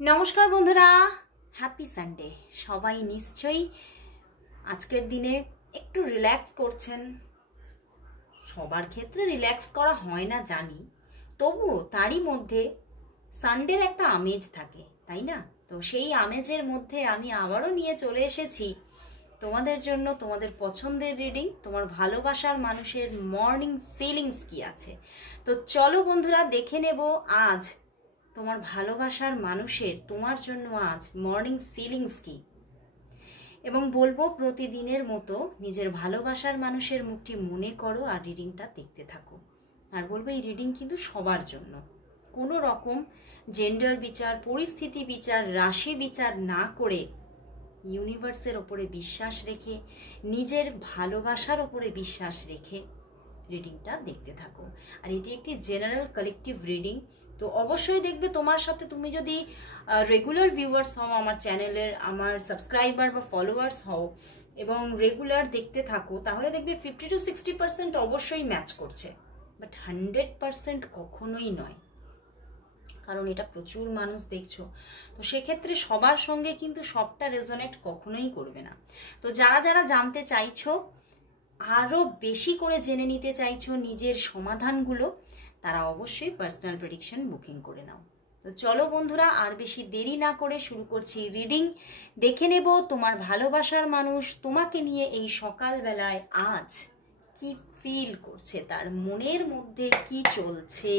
নমস্কার বন্ধুরা, happy Sunday. সবাই নিশ্চয়ই আজকের দিনে একটু রিল্যাক্স করছেন। সবার ক্ষেত্রে রিল্যাক্স করা হয় না জানি, তবুও তারই মধ্যে সানডের একটা আমেজ থাকে, তাই না? তো সেই আমেজের মধ্যে আমি আবারও নিয়ে চলে এসেছি তোমাদের জন্য তোমাদের পছন্দের রিডিং, তোমার ভালোবাসার মানুষের মর্নিং ফিলিংস কি আছে। তো চলো বন্ধুরা, দেখে নেব আজ তোমার ভালোবাসার মানুষের তোমার জন্য আজ মর্নিং ফিলিংস কি, এবং বলবো প্রতিদিনের মতো নিজের ভালোবাসার মানুষের মুখটি মনে করো আর রিডিংটা দেখতে থাকো। আর বলবো এই রিডিং কিন্তু সবার জন্য, কোনো রকম জেন্ডার বিচার, পরিস্থিতি বিচার, রাশি বিচার না করে ইউনিভার্সের ওপরে বিশ্বাস রেখে, নিজের ভালোবাসার ওপরে বিশ্বাস রেখে রিডিংটা দেখতে থাকো। আর এটি একটি জেনারেল কালেকটিভ রিডিং, তো অবশ্যই দেখবে তোমার সাথে, তুমি যদি রেগুলার ভিউয়ার্স হও আমার চ্যানেলের, আমার সাবস্ক্রাইবার বা ফলোয়ার্স হও এবং রেগুলার দেখতে থাকো, তাহলে দেখবে 50 to 60% অবশ্যই ম্যাচ করছে, বাট 100% কখনোই নয়, কারণ এটা প্রচুর মানুষ দেখছো। তো সেক্ষেত্রে সবার সঙ্গে কিন্তু সবটা রেজোনেট কখনোই করবে না। তো যারা যারা জানতে চাইছো, আরও বেশি করে জেনে নিতে চাইছো নিজের সমাধানগুলো, তারা অবশ্যই পার্সোনাল প্রেডিকশন বুকিং করে নাও। তো চলো বন্ধুরা, আর বেশি দেরি না করে শুরু করছি রিডিং। দেখে নেব তোমার ভালোবাসার মানুষ তোমাকে নিয়ে এই সকালবেলায় আজ কি ফিল করছে, তার মনের মধ্যে কি চলছে।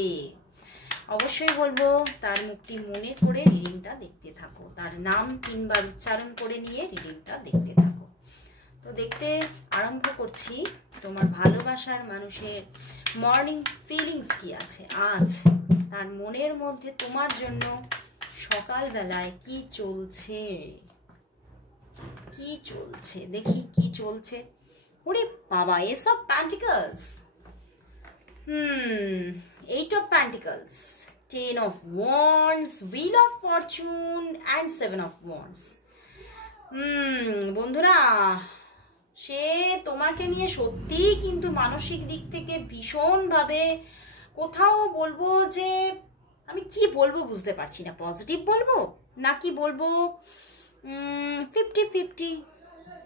অবশ্যই বলবো তার মুখটি মনে করে রিডিংটা দেখতে থাকো, তার নাম 3 বার উচ্চারণ করে নিয়ে রিডিংটা দেখতে থাকো। তো দেখতে আরম্ভ করছি তোমার ভালোবাসার মানুষের মর্নিং ফিলিংস কি আছে আজ, তার মনের মধ্যে তোমার জন্য সকালবেলায় কি চলছে। কি চলছে দেখি, কি চলছে। ওরে বাবা, S of pentacles, 8 of Pentacles, 10 of Wands, Wheel of Fortune and 7 of Wands। বন্ধুরা, সে তোমাকে নিয়ে সত্যিই কিন্তু মানসিক দিক থেকে ভীষণভাবে, কোথাও বলবো যে আমি কি বলবো বুঝতে পারছি না, পজিটিভ বলবো নাকি বলবো 50-50।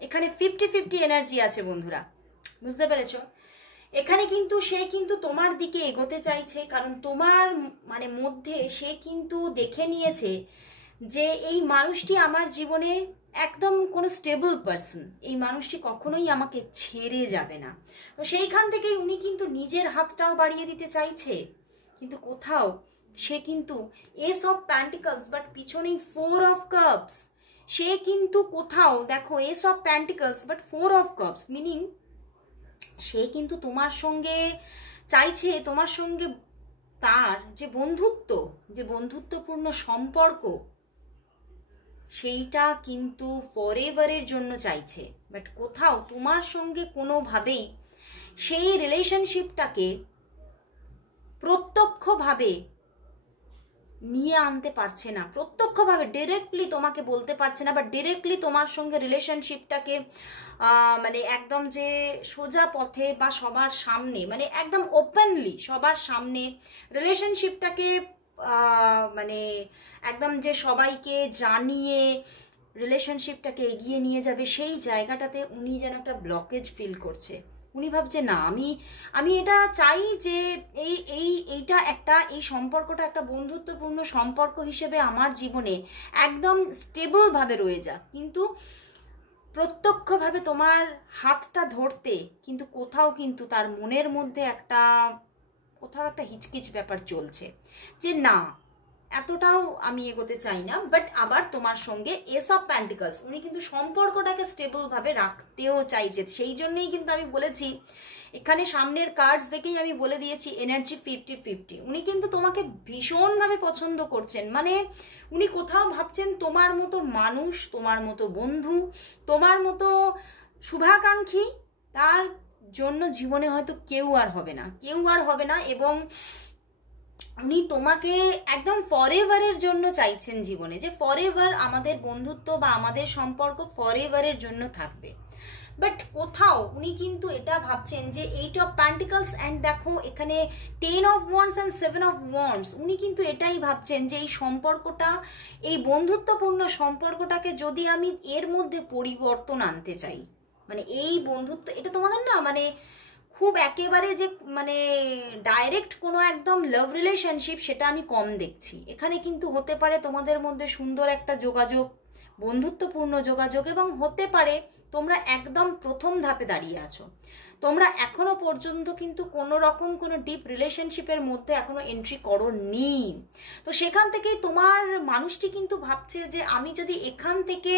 এখানে 50-50 এনার্জি আছে বন্ধুরা, বুঝতে পেরেছো? এখানে কিন্তু সে কিন্তু তোমার দিকে এগোতে চাইছে, কারণ তোমার মানে মধ্যে সে কিন্তু দেখে নিয়েছে যে এই মানুষটি আমার জীবনে একদম কোনো স্টেবল পারসন, এই মানুষটি কখনোই আমাকে ছেড়ে যাবে না। তো সেইখান থেকেই উনি কিন্তু নিজের হাতটাও বাড়িয়ে দিতে চাইছে, কিন্তু কোথাও সে কিন্তু এস অফ প্যান্টিকলস বাট পিছনেই 4 of কাপস। সে কিন্তু কোথাও দেখো ace of pentacles but 4 of cups, meaning সে কিন্তু তোমার সঙ্গে চাইছে, তোমার সঙ্গে তার যে বন্ধুত্ব, যে বন্ধুত্বপূর্ণ সম্পর্ক, সেইটা কিন্তু ফরএভারের জন্য চাইছে। বাট কোথাও তোমার সঙ্গে কোনোভাবেই সেই রিলেশনশিপটাকে প্রত্যক্ষভাবে নিয়ে আনতে পারছে না, প্রত্যক্ষভাবে ডিরেক্টলি তোমাকে বলতে পারছে না, বা ডিরেক্টলি তোমার সঙ্গে রিলেশনশিপটাকে মানে একদম যে সোজা পথে বা সবার সামনে, মানে একদম ওপেনলি সবার সামনে রিলেশনশিপটাকে মানে একদম যে সবাইকে জানিয়ে রিলেশনশিপটাকে এগিয়ে নিয়ে যাবে, সেই জায়গাটাতে উনি যেন একটা ব্লকেজ ফিল করছে। উনি ভাবছে না, আমি এটা চাই যে এইটা একটা, এই সম্পর্কটা একটা বন্ধুত্বপূর্ণ সম্পর্ক হিসেবে আমার জীবনে একদম স্টেবলভাবে রয়ে যাক, কিন্তু প্রত্যক্ষভাবে তোমার হাতটা ধরতে কিন্তু কোথাও কিন্তু তার মনের মধ্যে একটা, কোথাও একটা হিচকিচ ব্যাপার চলছে যে না, এতটাও আমি এগোতে চাই না। বাট আবার তোমার সঙ্গে এস অফ প্যান্টিকলস, উনি কিন্তু সম্পর্কটাকে স্টেবলভাবে রাখতেও চাইছে। সেই জন্যই কিন্তু আমি বলেছি, এখানে সামনের কার্ডস দেখেই আমি বলে দিয়েছি এনার্জি 50-50। উনি কিন্তু তোমাকে ভীষণভাবে পছন্দ করছেন, মানে উনি কোথাও ভাবছেন তোমার মতো মানুষ, তোমার মতো বন্ধু, তোমার মতো শুভাকাঙ্ক্ষী তার জন্য জীবনে হয়তো কেউ আর হবে না, কেউ আর হবে না। এবং উনি তোমাকে একদম ফরএভারের জন্য চাইছেন জীবনে, যে ফরএভার আমাদের বন্ধুত্ব বা আমাদের সম্পর্ক ফরএভারের জন্য থাকবে। বাট কোথাও উনি কিন্তু এটা ভাবছেন যে 8 অফ প্যান্টিকলস অ্যান্ড দেখো এখানে 10 of wands and 7 of wands, উনি কিন্তু এটাই ভাবছেন যে এই সম্পর্কটা, এই বন্ধুত্বপূর্ণ সম্পর্কটাকে যদি আমি এর মধ্যে পরিবর্তন আনতে চাই, মানে এই বন্ধুত্ব, এটা তোমাদের না মানে খুব একেবারে যে মানে ডাইরেক্ট কোনো একদম লাভ রিলেশনশিপ সেটা আমি কম দেখছি। এখানে কিন্তু হতে পারে তোমাদের মধ্যে সুন্দর একটা যোগাযোগ, বন্ধুত্বপূর্ণ যোগাযোগ, এবং হতে পারে তোমরা একদম প্রথম ধাপে দাঁড়িয়ে আছো, তোমরা এখনো পর্যন্ত কিন্তু কোনো রকম কোনো ডিপ রিলেশনশিপের মধ্যে এখনো এন্ট্রি করোনি। তো সেখান থেকেই তোমার মানুষটি কিন্তু ভাবছে যে আমি যদি এখান থেকে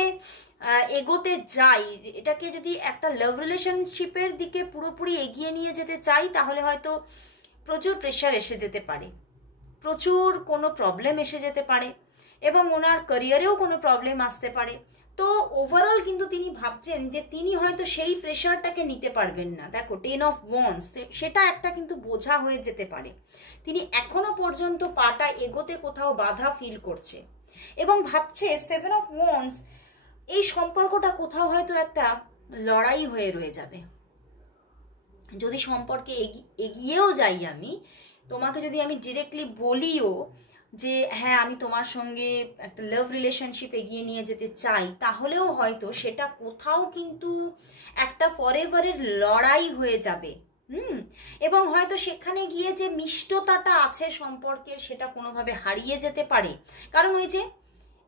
এগোতে যাই, এটাকে যদি একটা লাভ রিলেশনশিপের দিকে পুরোপুরি এগিয়ে নিয়ে যেতে চাই, তাহলে হয়তো প্রচুর প্রেশার এসে যেতে পারে, প্রচুর কোনো প্রবলেম এসে যেতে পারে, এবং ওনার ক্যারিয়ারেও কোনো প্রবলেম আসতে পারে। তো ওভারঅল কিন্তু তিনি ভাবছেন যে তিনি হয়তো সেই প্রেশারটাকে নিতে পারবেন না। দেখো 10 অফ ওয়ান্ডস, সেটা একটা কিন্তু বোঝা হয়ে যেতে পারে। তিনি এখনো পর্যন্ত পাটা এগোতে কোথাও বাধা ফিল করছে এবং ভাবছে 7 অফ ওয়ান্ডস, এই সম্পর্কটা কোথাও হয়তো একটা লড়াই হয়ে রয়ে যাবে। যদি সম্পর্কে এগিয়েও যাই আমি, তোমাকে যদি আমি ডিরেক্টলি বলিও যে হ্যাঁ আমি তোমার সঙ্গে একটা লাভ রিলেশনশিপ এগিয়ে নিয়ে যেতে চাই, তাহলেও হয়তো সেটা কোথাও কিন্তু একটা ফরএভারের লড়াই হয়ে যাবে। এবং হয়তো সেখানে গিয়ে যে মিষ্টতাটা আছে সম্পর্কের, সেটা কোনোভাবে হারিয়ে যেতে পারে। কারণ ওই যে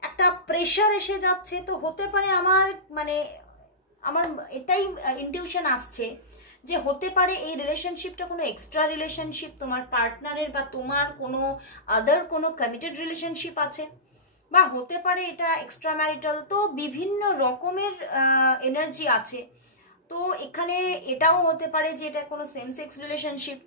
একটা প্রেশার এসে যাচ্ছে, তো হতে পারে আমার এটাই ইনটিউশন আসছে যে হতে পারে এই রিলেশনশিপটা কোনো এক্সট্রা রিলেশনশিপ তোমার পার্টনারের, বা তোমার কোনো আদার কোনো কমিটেড রিলেশনশিপ আছে, বা হতে পারে এটা এক্সট্রা ম্যারিটাল। তো বিভিন্ন রকমের এনার্জি আছে। তো এখানে এটাও হতে পারে যে এটা কোনো সেম সেক্স রিলেশনশিপ।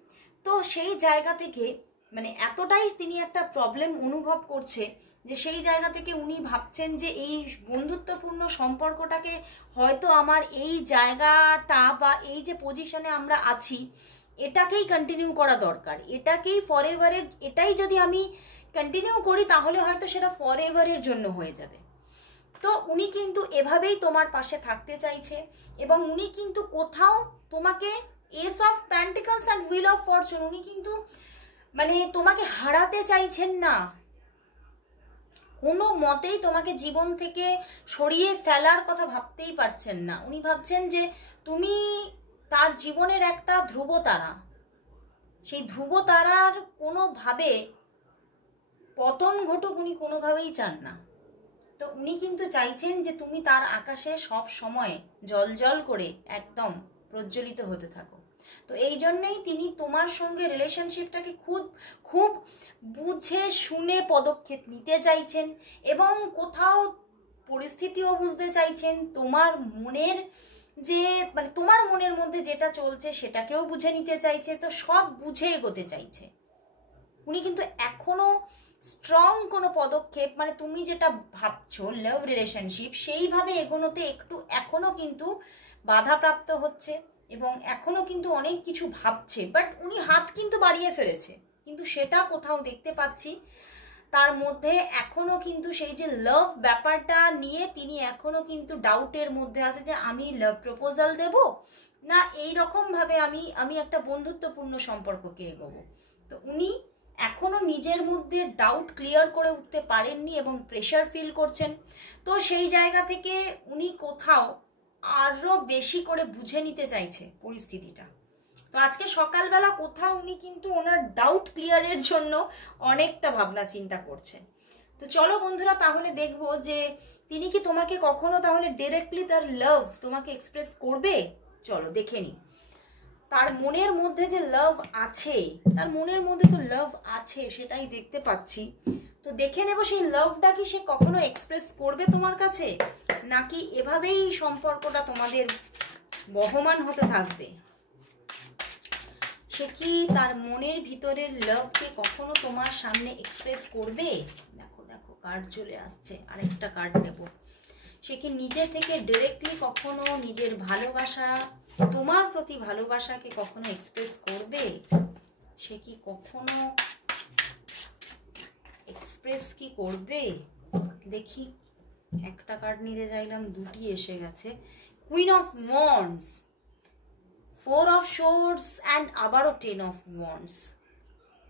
তো সেই জায়গা থেকে মানে এতটাই তিনি একটা প্রবলেম অনুভব করছে যে সেই জায়গা থেকে উনি ভাবছেন যে এই বন্ধুত্বপূর্ণ সম্পর্কটাকে হয়তো আমার এই জায়গাটা বা এই যে পজিশনে আমরা আছি এটাকেই কন্টিনিউ করা দরকার, এটাকেই ফরএভারের, এটাই যদি আমি কন্টিনিউ করি তাহলে হয়তো সেটা ফরএভারের জন্য হয়ে যাবে। তো উনি কিন্তু এভাবেই তোমার পাশে থাকতে চাইছে, এবং উনি কিন্তু কোথাও তোমাকে S of pentacles and wheel of Fortune, উনি কিন্তু মানে তোমাকে হারাতে চাইছেন না, কোনো মতেই তোমাকে জীবন থেকে সরিয়ে ফেলার কথা ভাবতেই পারছেন না। উনি ভাবছেন যে তুমি তার জীবনের একটা ধ্রুবতারা, সেই ধ্রুবতারার কোনোভাবে পতন ঘটুক উনি কোনোভাবেই চান না। তো উনি কিন্তু চাইছেন যে তুমি তার আকাশে সব সময় জ্বলজ্বল করে একদম প্রজ্বলিত হতে থাকো। তো এই জন্যই তিনি তোমার সঙ্গে রিলেশনশিপটাকে খুব বুঝে শুনে পদক্ষেপ নিতে চাইছেন, এবং কোথাও পরিস্থিতিও বুঝতে চাইছেন, তোমার মনের যে মানে তোমার মনের মধ্যে যেটা চলছে সেটাকেও বুঝে নিতে চাইছে। তো সব বুঝে এগোতে চাইছে উনি, কিন্তু এখনো স্ট্রং কোনো পদক্ষেপ মানে তুমি যেটা ভাবছো লাভ রিলেশনশিপ সেইভাবে এগোনোতে একটু এখনো কিন্তু বাধাপ্রাপ্ত হচ্ছে, এবং এখনো কিন্তু অনেক কিছু ভাবছে। বাট উনি হাত কিন্তু বাড়িয়ে ফেলেছে, কিন্তু সেটা কোথাও দেখতে পাচ্ছি তার মধ্যে এখনো কিন্তু সেই যে লাভ ব্যাপারটা নিয়ে তিনি এখনো কিন্তু ডাউটের মধ্যে আছে যে আমি লাভ প্রপোজাল দেব না এই রকম ভাবে আমি একটা বন্ধুত্বপূর্ণ সম্পর্ককে এগোবো। তো উনি এখনো নিজের মধ্যে ডাউট ক্লিয়ার করে উঠতে পারেননি এবং প্রেশার ফিল করছেন। তো সেই জায়গা থেকে উনি কোথাও আরো বেশি করে বুঝে নিতে চাইছে পরিস্থিতিটা। তো আজকে সকালবেলা কোথাও উনি কিন্তু ওনার ডাউট ক্লিয়ারের জন্য অনেকটা ভাবনা চিন্তা করছেন। তো চলো বন্ধুরা, তাহলে দেখবো যে তিনি কি তোমাকে কখনো তাহলে ডিরেক্টলি তার লাভ তোমাকে এক্সপ্রেস করবে। চলো দেখে নি তার মনের মধ্যে যে লাভ আছে, তার মনের মধ্যে তো লাভ আছে সেটাই দেখতে পাচ্ছি। তো দেখে নেব সেই লাভটা কি সে কখনো এক্সপ্রেস করবে তোমার কাছে, নাকি এভাবেই সম্পর্কটা তোমাদের বহমান হতে থাকবে। সে কি তার মনের ভিতরের লাভকে কখনো তোমার সামনে এক্সপ্রেস করবে। দেখো দেখো কার্ড চলে আসছে, আরেকটা কার্ড নেব। সে কি নিজে থেকে ডিরেক্টলি কখনো নিজের ভালোবাসা, তোমার প্রতি ভালোবাসাকে কখনো এক্সপ্রেস করবে। সে কি কখনো এক্সপ্রেস কি করবে দেখি। একটা কার্ড নিতে চাইলাম, দুটি এসে গেছে। Queen of wands, 4 of swords and আবারও 10 of wands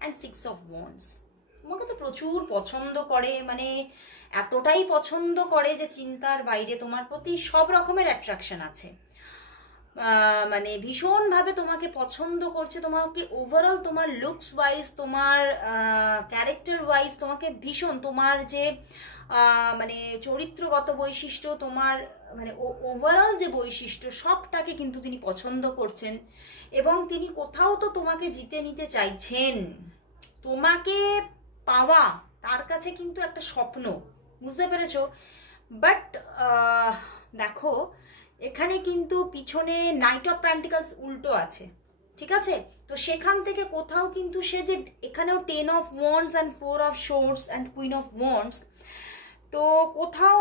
and 6 of wands. তোমাকে তো প্রচুর পছন্দ করে, মানে এতটাই পছন্দ করে যে চিন্তার বাইরে। তোমার প্রতি সব রকমের অ্যাট্রাকশন আছে, মানে ভীষণভাবে তোমাকে পছন্দ করছে। তোমাকে ওভারঅল তোমার লুকস ওয়াইজ, তোমার ক্যারেক্টার ওয়াইজ তোমাকে ভীষণ, তোমার যে মানে চরিত্রগত বৈশিষ্ট্য, তোমার মানে ওভারঅল যে বৈশিষ্ট্য সবটাকে কিন্তু তিনি পছন্দ করছেন। এবং তিনি কোথাও তো তোমাকে জিতে নিতে চাইছেন। তোমাকে পাওয়া তার কাছে কিন্তু একটা স্বপ্ন, বুঝতে পেরেছো? বাট দেখো এখানে কিন্তু পিছনে নাইট অফ পেন্টিকলস উল্টো আছে, ঠিক আছে? তো সেখান থেকে কোথাও কিন্তু সে যে এখানেও 10 of wands and 4 of swords and queen of wands, তো কোথাও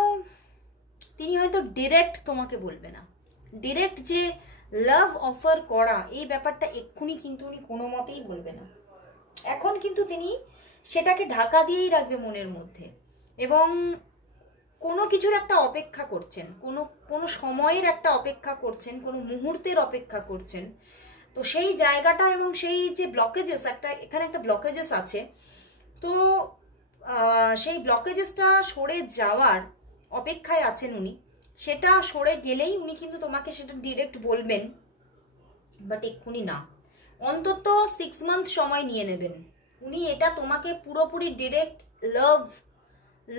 তিনি হয়তো ডিরেক্ট তোমাকে বলবে না। ডিরেক্ট যে লাভ অফার করা এই ব্যাপারটা এক্ষুনি কিন্তু উনি কোনো মতেই বলবে না। এখন কিন্তু তিনি সেটাকে ঢাকা দিয়েই রাখবে মনের মধ্যে, এবং কোনো কিছুর একটা অপেক্ষা করছেন, কোনো সময়ের একটা অপেক্ষা করছেন, কোনো মুহূর্তের অপেক্ষা করছেন। তো সেই জায়গাটা এবং সেই যে ব্লকেজেস, এখানে একটা ব্লকেজেস আছে, তো সেই ব্লকেজেসটা সরে যাওয়ার অপেক্ষায় আছেন উনি। সেটা সরে গেলেই উনি কিন্তু তোমাকে সেটা ডিরেক্ট বলবেন, বাট এক্ষুনি না। অন্তত 6 মান্থ সময় নিয়ে নেবেন উনি। এটা তোমাকে পুরোপুরি ডিরেক্ট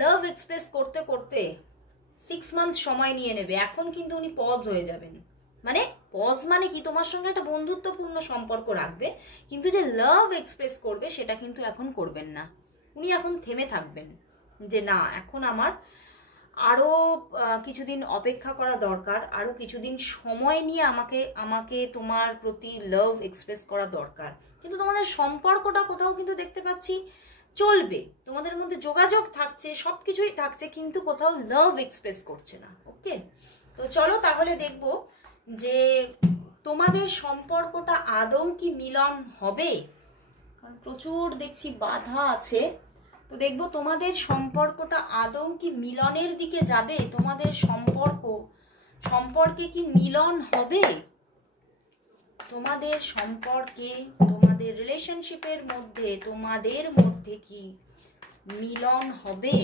লাভ এক্সপ্রেস করতে করতে 6 মান্থ সময় নিয়ে নেবে। এখন কিন্তু উনি পজ হয়ে যাবেন। মানে পজ মানে কি, তোমার সঙ্গে একটা বন্ধুত্বপূর্ণ সম্পর্ক রাখবে, কিন্তু যে লাভ এক্সপ্রেস করবে সেটা কিন্তু এখন করবেন না। উনি এখন থেমে থাকবেন যে না, এখন আমার আরও কিছুদিন অপেক্ষা করা দরকার, আরও কিছুদিন সময় নিয়ে আমাকে তোমার প্রতি লাভ এক্সপ্রেস করা দরকার। কিন্তু তোমাদের সম্পর্কটা কোথাও কিন্তু দেখতে পাচ্ছি চলবে, তোমাদের মধ্যে যোগাযোগ থাকছে, সব কিছুই থাকছে, কিন্তু কোথাও লাভ এক্সপ্রেস করছে না। ওকে, তো চলো তাহলে দেখব যে তোমাদের সম্পর্কটা আদৌ কি মিলন হবে। কারণ প্রচুর দেখছি বাধা আছে, তো দেখবো তোমাদের সম্পর্কটা আদৌ কি মিলনের দিকে যাবে। তোমাদের সম্পর্কে কি মিলন হবে, তোমাদের সম্পর্কে, তোমাদের রিলেশনশিপের মধ্যে, তোমাদের মধ্যে কি মিলন হবে,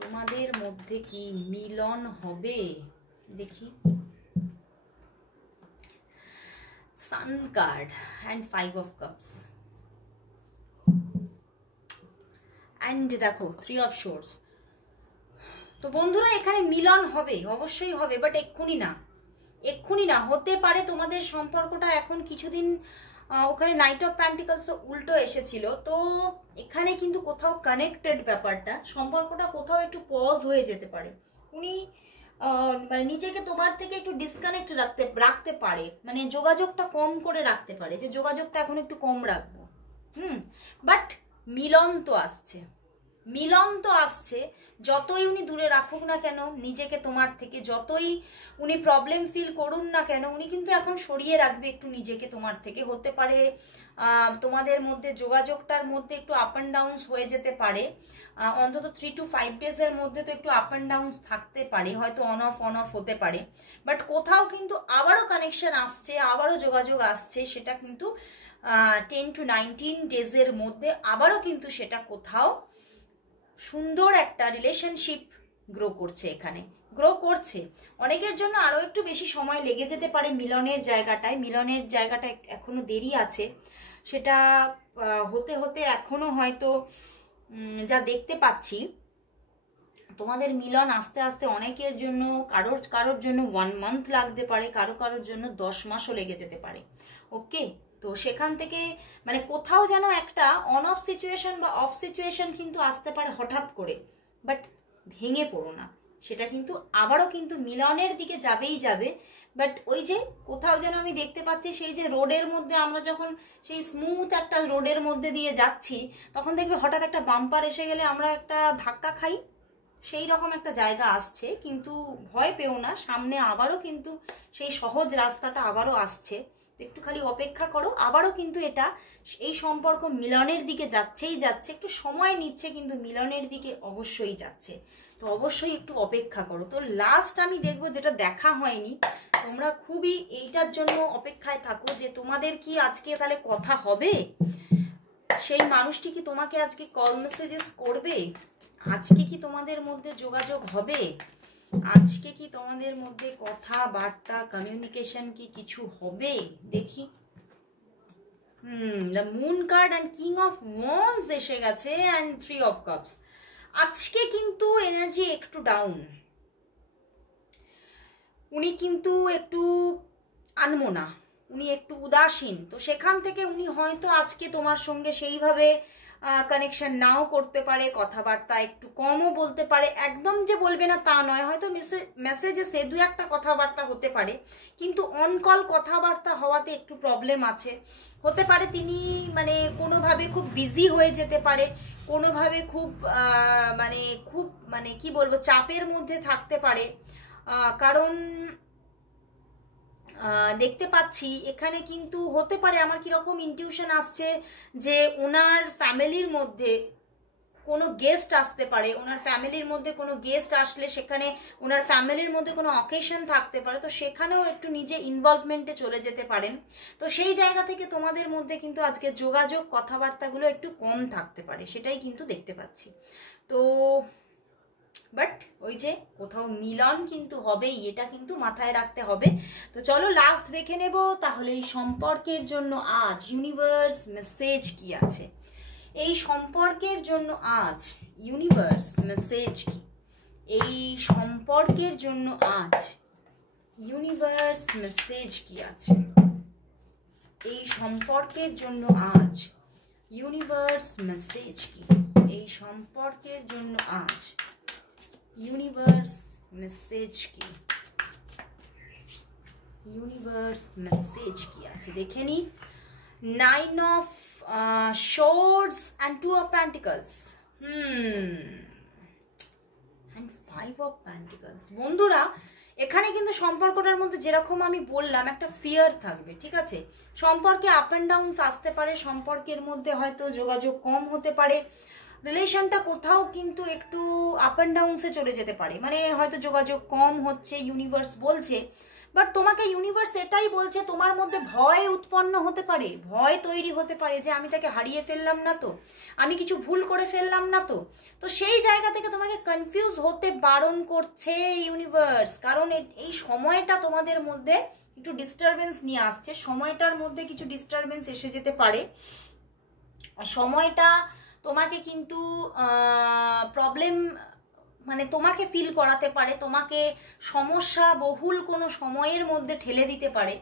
তোমাদের মধ্যে কি মিলন হবে। দেখি sun card and 5 of cups and দেখো 3 অফ সোর্স। তো বন্ধুরা এখানে মিলন হবে, অবশ্যই হবে, বাট এক্ষুনি না। হতে পারে তোমাদের সম্পর্কটা এখন কিছুদিন, ওখানে নাইট অফ পেন্টিকলস উল্টো এসেছিল, তো এখানে কিন্তু কোথাও কানেক্টেড ব্যাপারটা, সম্পর্কটা কোথাও একটু পজ হয়ে যেতে পারে। উনি মানে নিজেকে তোমার থেকে একটু ডিসকানেক্ট রাখতে পারে, মানে যোগাযোগটা কম করে রাখতে পারে, যে যোগাযোগটা এখন একটু কম রাখবো। বাট মিলন তো আসছে। যতই উনি দূরে রাখুক না কেন নিজেকে তোমার থেকে, যতই উনি প্রবলেম ফিল করুন না কেন, উনি কিন্তু এখন সরিয়ে রাখবে একটু নিজেকে তোমার থেকে। হতে পারে তোমাদের মধ্যে যোগাযোগটার মধ্যে একটু আপ অ্যান্ড ডাউনস হয়ে যেতে পারে, অন্তত 3 to 5 ডেজের মধ্যে তো একটু আপ অ্যান্ড ডাউনস থাকতে পারে, হয়তো অন অফ হতে পারে। বাট কোথাও কিন্তু আবারও কানেকশন আসছে, আবারও যোগাযোগ আসছে, সেটা কিন্তু 10 to 19 ডেজের মধ্যে আবারও কিন্তু সেটা কোথাও সুন্দর একটা রিলেশনশিপ গ্রো করছে। অনেকের জন্য আরও একটু বেশি সময় লেগে যেতে পারে মিলনের জায়গাটা এখনো দেরি আছে। সেটা হতে হতে এখনো হয়তো যা দেখতে পাচ্ছি তোমাদের মিলন আস্তে আস্তে অনেকের জন্য, কারোর জন্য 1 মান্থ লাগতে পারে, কারোর জন্য 10 মাসও লেগে যেতে পারে। ওকে, তো সেখান থেকে মানে কোথাও যেন একটা অন অফ সিচুয়েশন বা অফ সিচুয়েশন কিন্তু আসতে পারে হঠাৎ করে, বাট ভেঙে পড়ো না, সেটা কিন্তু আবারও কিন্তু মিলনের দিকে যাবে। বাট ওই যে কোথাও যেন আমি দেখতে পাচ্ছি সেই যে রোডের মধ্যে আমরা যখন সেই স্মুথ একটা রোডের মধ্যে দিয়ে যাচ্ছি, তখন দেখবে হঠাৎ একটা বাম্পার এসে গেলে আমরা একটা ধাক্কা খাই, সেই রকম একটা জায়গা আসছে। কিন্তু ভয় পেও না, সামনে আবারও কিন্তু সেই সহজ রাস্তাটা আবারও আসছে। একটু খালি অপেক্ষা করো, আবারও কিন্তু এটা এই সম্পর্ক মিলনের দিকে যাচ্ছেই যাচ্ছে, একটু সময় নিচ্ছে কিন্তু মিলনের দিকে অবশ্যই যাচ্ছে। তো অবশ্যই একটু অপেক্ষা করো। তো লাস্ট আমি দেখবো, যেটা দেখা হয়নি, তোমরা খুবই এইটার জন্য অপেক্ষায় থাকো যে তোমাদের কি আজকে তাহলে কথা হবে, সেই মানুষটি কি তোমাকে আজকে কল মেসেজেস করবে, আজকে কি তোমাদের মধ্যে যোগাযোগ হবে, আজকে কি তোমাদের মধ্যে কথাবার্তা কমিউনিকেশন কি কিছু হবে দেখি। The moon card and king of wands এসে গেছে অ্যান্ড 3 অফ কাপস। আজকে কিন্তু এনার্জি একটু ডাউন, উনি কিন্তু একটু আনমনা, উনি একটু উদাসীন। তো সেখান থেকে উনি হয়তো আজকে তোমার সঙ্গে সেইভাবে কানেকশন নাও করতে পারে, কথাবার্তা একটু কমও বলতে পারে, একদম যে বলবে না তা নয়, হয়তো মেসেজে সে 2-1টা কথাবার্তা হতে পারে, কিন্তু অনকল কথাবার্তা হওয়াতে একটু প্রবলেম আছে। হতে পারে তিনি মানে কোনোভাবে খুব বিজি হয়ে যেতে পারে, কোনোভাবে খুব মানে কি বলবো, চাপের মধ্যে থাকতে পারে। কারণ দেখতে পাচ্ছি এখানে কিন্তু হতে পারে, আমার কিরকম ইনটিউশন আসছে যে ওনার ফ্যামিলির মধ্যে কোনো গেস্ট আসতে পারে, ওনার ফ্যামিলির মধ্যে কোনো গেস্ট আসলে সেখানে ওনার ফ্যামিলির মধ্যে কোনো অকেশন থাকতে পারে, তো সেখানেও একটু নিজে ইনভলভমেন্টে চলে যেতে পারেন। তো সেই জায়গা থেকে তোমাদের মধ্যে কিন্তু আজকে যোগাযোগ কথাবার্তাগুলো একটু কম থাকতে পারে, সেটাই কিন্তু দেখতে পাচ্ছি। তো বাট ওই যে কোথাও মিলন কিন্তু হবেই, এটা কিন্তু মাথায় রাখতে হবে। তো চলো লাস্ট দেখে নেব তাহলে এই সম্পর্কের জন্য আজ ইউনিভার্স মেসেজ কি আছে, এই সম্পর্কের জন্য আজ ইউনিভার্স মেসেজ কি, এই সম্পর্কের জন্য আজ ইউনিভার্স মেসেজ কি আছে, এই সম্পর্কের জন্য আজ ইউনিভার্স মেসেজ কি, এই সম্পর্কের জন্য আজ ইউনিভার্স মেসেজ কি, ইউনিভার্স মেসেজ কি আছে দেখে নি। 9 of swords and 2 of pentacles and 5 of pentacles. বন্ধুরা এখানে কিন্তু সম্পর্কটার মধ্যে যেরকম আমি বললাম একটা ফিয়ার থাকবে, ঠিক আছে, সম্পর্কে আপ অ্যান্ড ডাউনস আসতে পারে, সম্পর্কের মধ্যে হয়তো যোগাযোগ কম হতে পারে, রিলেশনটা কোথাও কিন্তু একটু আপ অ্যান্ড ডাউনসে চলে যেতে পারে, মানে হয়তো যোগাযোগ কম হচ্ছে ইউনিভার্স বলছে, বাট তোমাকে ইউনিভার্স এটাই বলছে তোমার মধ্যে ভয় উৎপন্ন হতে পারে, ভয় তৈরি হতে পারে যে আমি তাকে হারিয়ে ফেললাম না তো, আমি কিছু ভুল করে ফেললাম না তো। তো সেই জায়গা থেকে তোমাকে কনফিউজ হতে বারণ করছে ইউনিভার্স, কারণ এই সময়টা তোমাদের মধ্যে একটু ডিস্টারবেন্স নিয়ে আসছে, সময়টার মধ্যে কিছু ডিস্টারবেন্স এসে যেতে পারে, সময়টা তোমাকে কিন্তু প্রবলেম মানে তোমাকে ফিল করাতে পারে, তোমাকে সমস্যা বহুল কোনো সময়ের মধ্যে ঠেলে দিতে পারে,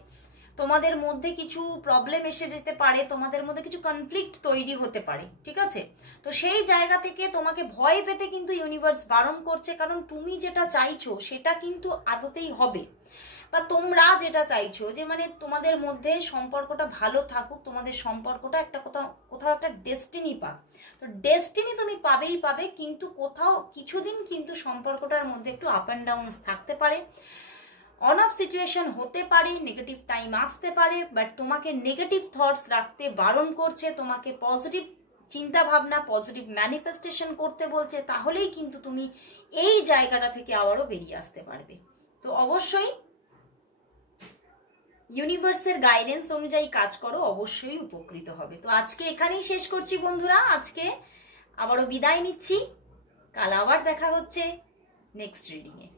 তোমাদের মধ্যে কিছু প্রবলেম এসে যেতে পারে, তোমাদের মধ্যে কিছু কনফ্লিক্ট তৈরি হতে পারে, ঠিক আছে। তো সেই জায়গা থেকে তোমাকে ভয় পেতে কিন্তু ইউনিভার্স বারণ করছে, কারণ তুমি যেটা চাইছো সেটা কিন্তু আদতেই হবে, বা তোমরা যেটা চাইছো যে মানে তোমাদের মধ্যে সম্পর্কটা ভালো থাকুক, তোমাদের সম্পর্কটা একটা কোথাও একটা ডেস্টিনি পাক। তো ডেস্টিনি তুমি পাবেই পাবে, কিন্তু কোথাও কিছুদিন কিন্তু সম্পর্কটার মধ্যে একটু আপ অ্যান্ড ডাউনস থাকতে পারে, অন অফ সিচুয়েশন হতে পারে, নেগেটিভ টাইম আসতে পারে, বাট তোমাকে নেগেটিভ থটস রাখতে বারণ করছে, তোমাকে পজিটিভ চিন্তা ভাবনা, পজিটিভ ম্যানিফেস্টেশন করতে বলছে, তাহলেই কিন্তু তুমি এই জায়গাটা থেকে আবারও বেরিয়ে আসতে পারবে। তো অবশ্যই ইউনিভার্সের গাইডেন্স অনুযায়ী কাজ করো, অবশ্যই উপকৃত হবে। তো আজকে এখানেই শেষ করছি বন্ধুরা, আজকে আবারও বিদায় নিচ্ছি, কাল আবার দেখা হচ্ছে নেক্সট রিডিংয়ে।